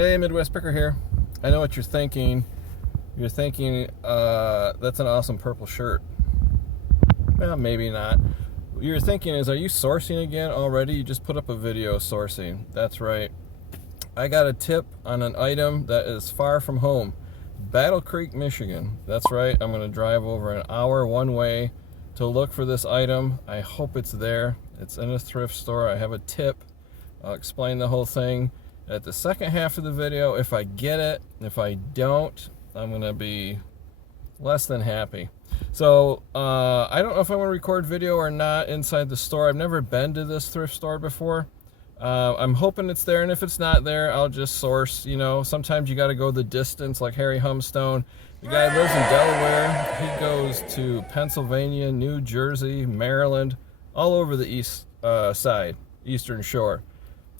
Hey, Midwest Picker here. I know what you're thinking. You're thinking, that's an awesome purple shirt. Well, maybe not. What you're thinking is, are you sourcing again already? You just put up a video sourcing. That's right. I got a tip on an item that is far from home. Battle Creek, Michigan. That's right. I'm going to drive over an hour one way to look for this item. I hope it's there. It's in a thrift store. I have a tip. I'll explain the whole thing at the second half of the video if I get it. If I don't, I'm going to be less than happy. So I don't know if I want to record video or not inside the store. I've never been to this thrift store before. I'm hoping it's there, and if it's not there, I'll just source. You know, sometimes you got to go the distance, like Harry Humstone. The guy lives in Delaware. He goes to Pennsylvania, New Jersey, Maryland, all over the east side, Eastern Shore,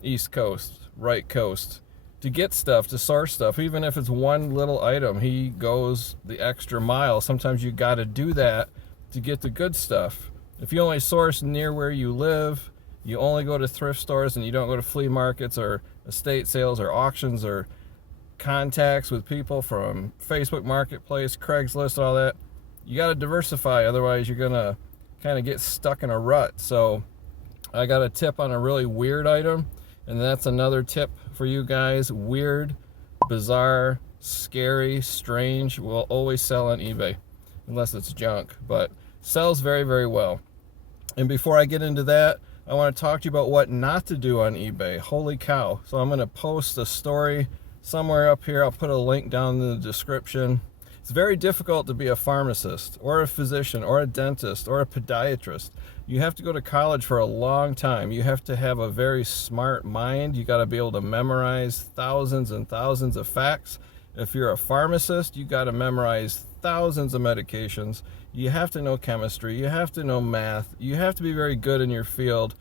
East Coast, right coast, to get stuff, to source stuff. Even if it's one little item, he goes the extra mile. Sometimes you got to do that to get the good stuff. If you only source near where you live, you only go to thrift stores and you don't go to flea markets or estate sales or auctions or contacts with people from Facebook Marketplace, Craigslist, all that, you got to diversify. Otherwise, you're going to kind of get stuck in a rut. So I got a tip on a really weird item, and that's another tip for you guys. Weird, bizarre, scary, strange will always sell on eBay, unless it's junk, but sells very, very well. And before I get into that, I want to talk to you about what not to do on eBay. Holy cow. So I'm going to post a story somewhere up here. I'll put a link down in the description. It's very difficult to be a pharmacist or a physician or a dentist or a podiatrist. You have to go to college for a long time. You have to have a very smart mind. You got to be able to memorize thousands and thousands of facts. If you're a pharmacist, you got to memorize thousands of medications. You have to know chemistry. You have to know math. You have to be very good in your field.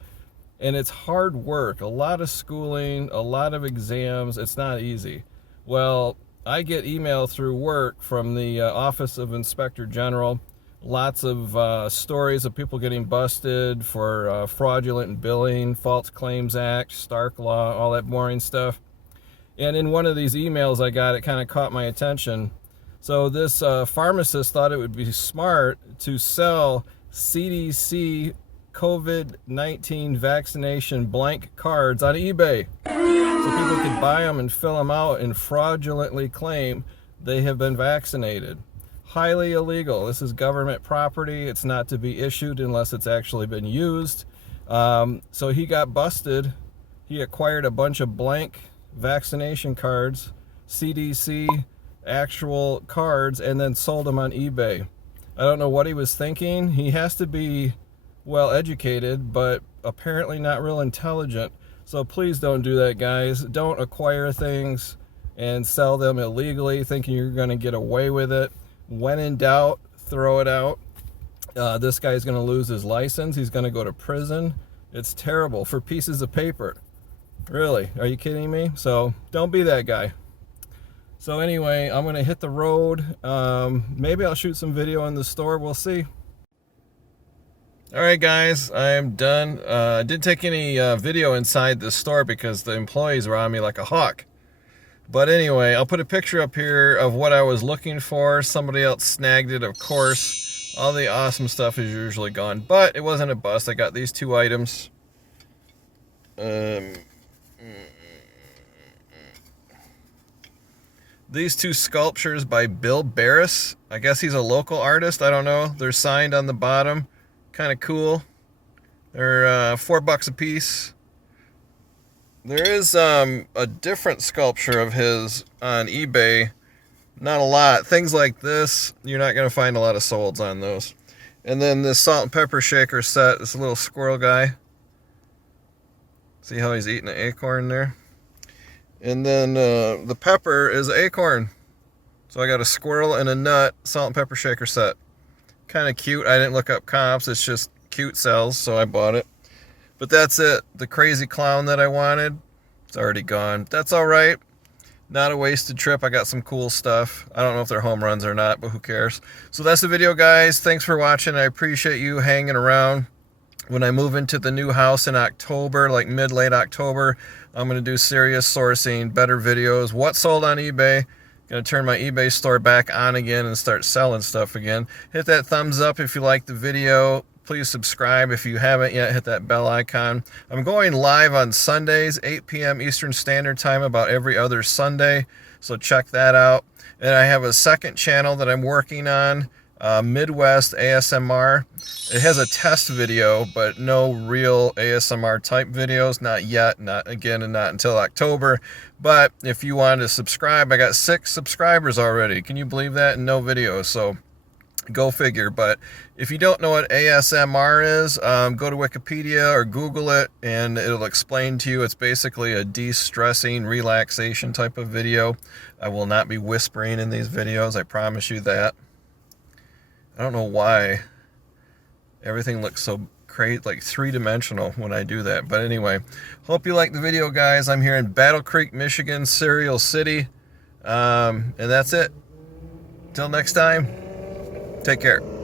And it's hard work, a lot of schooling, a lot of exams. It's not easy. Well, I get email through work from the Office of Inspector General. Lots of stories of people getting busted for fraudulent billing, False Claims Act, Stark Law, all that boring stuff. And in one of these emails I got, it kind of caught my attention. So this pharmacist thought it would be smart to sell CDC COVID-19 vaccination blank cards on eBay, so people could buy them and fill them out and fraudulently claim they have been vaccinated. Highly illegal. This is government property. It's not to be issued unless it's actually been used. So he got busted. He acquired a bunch of blank vaccination cards, CDC actual cards, and then sold them on eBay. I don't know what he was thinking. He has to be well educated, but apparently not real intelligent. So please don't do that, guys. Don't acquire things and sell them illegally thinking you're going to get away with it. When in doubt, throw it out. This guy's going to lose his license. He's going to go to prison. It's terrible for pieces of paper. Really, are you kidding me? So don't be that guy. So anyway, I'm going to hit the road. Maybe I'll shoot some video in the store. We'll see. All right, guys, I am done. I didn't take any video inside the store because the employees were on me like a hawk. But anyway, I'll put a picture up here of what I was looking for. Somebody else snagged it, of course. All the awesome stuff is usually gone, but it wasn't a bust. I got these two items. These two sculptures by Bill Barris. I guess he's a local artist. I don't know. They're signed on the bottom. Kind of cool. They're $4 a piece. There is a different sculpture of his on eBay. Not a lot. Things like this, you're not going to find a lot of solds on those. And then this salt and pepper shaker set, this little squirrel guy. See how he's eating an acorn there? And then the pepper is an acorn. So I got a squirrel and a nut salt and pepper shaker set. Kind of cute. I didn't look up comps. It's just cute sells, so I bought it. But that's it. The crazy clown that I wanted, it's already gone. That's all right. Not a wasted trip. I got some cool stuff. I don't know if they're home runs or not, but who cares? So that's the video, guys. Thanks for watching. I appreciate you hanging around. When I move into the new house in October, like late October, I'm going to do serious sourcing, better videos, what sold on eBay. Going to turn my eBay store back on again and start selling stuff again. Hit that thumbs up if you like the video. Please subscribe if you haven't yet. Hit that bell icon. I'm going live on Sundays, 8 p.m. Eastern Standard Time, about every other Sunday. So check that out. And I have a second channel that I'm working on, Midwest ASMR. It has a test video, but no real ASMR type videos, not yet, not again, and not until October. But if you want to subscribe, I got 6 subscribers already. Can you believe that? And no videos, so go figure. But if you don't know what ASMR is, go to Wikipedia or Google it, and it'll explain to you. It's basically a de-stressing, relaxation type of video. I will not be whispering in these videos, I promise you that. I don't know why everything looks so crazy, like 3-dimensional when I do that. But anyway, hope you like the video, guys. I'm here in Battle Creek, Michigan, Cereal City. And that's it. Till next time, take care.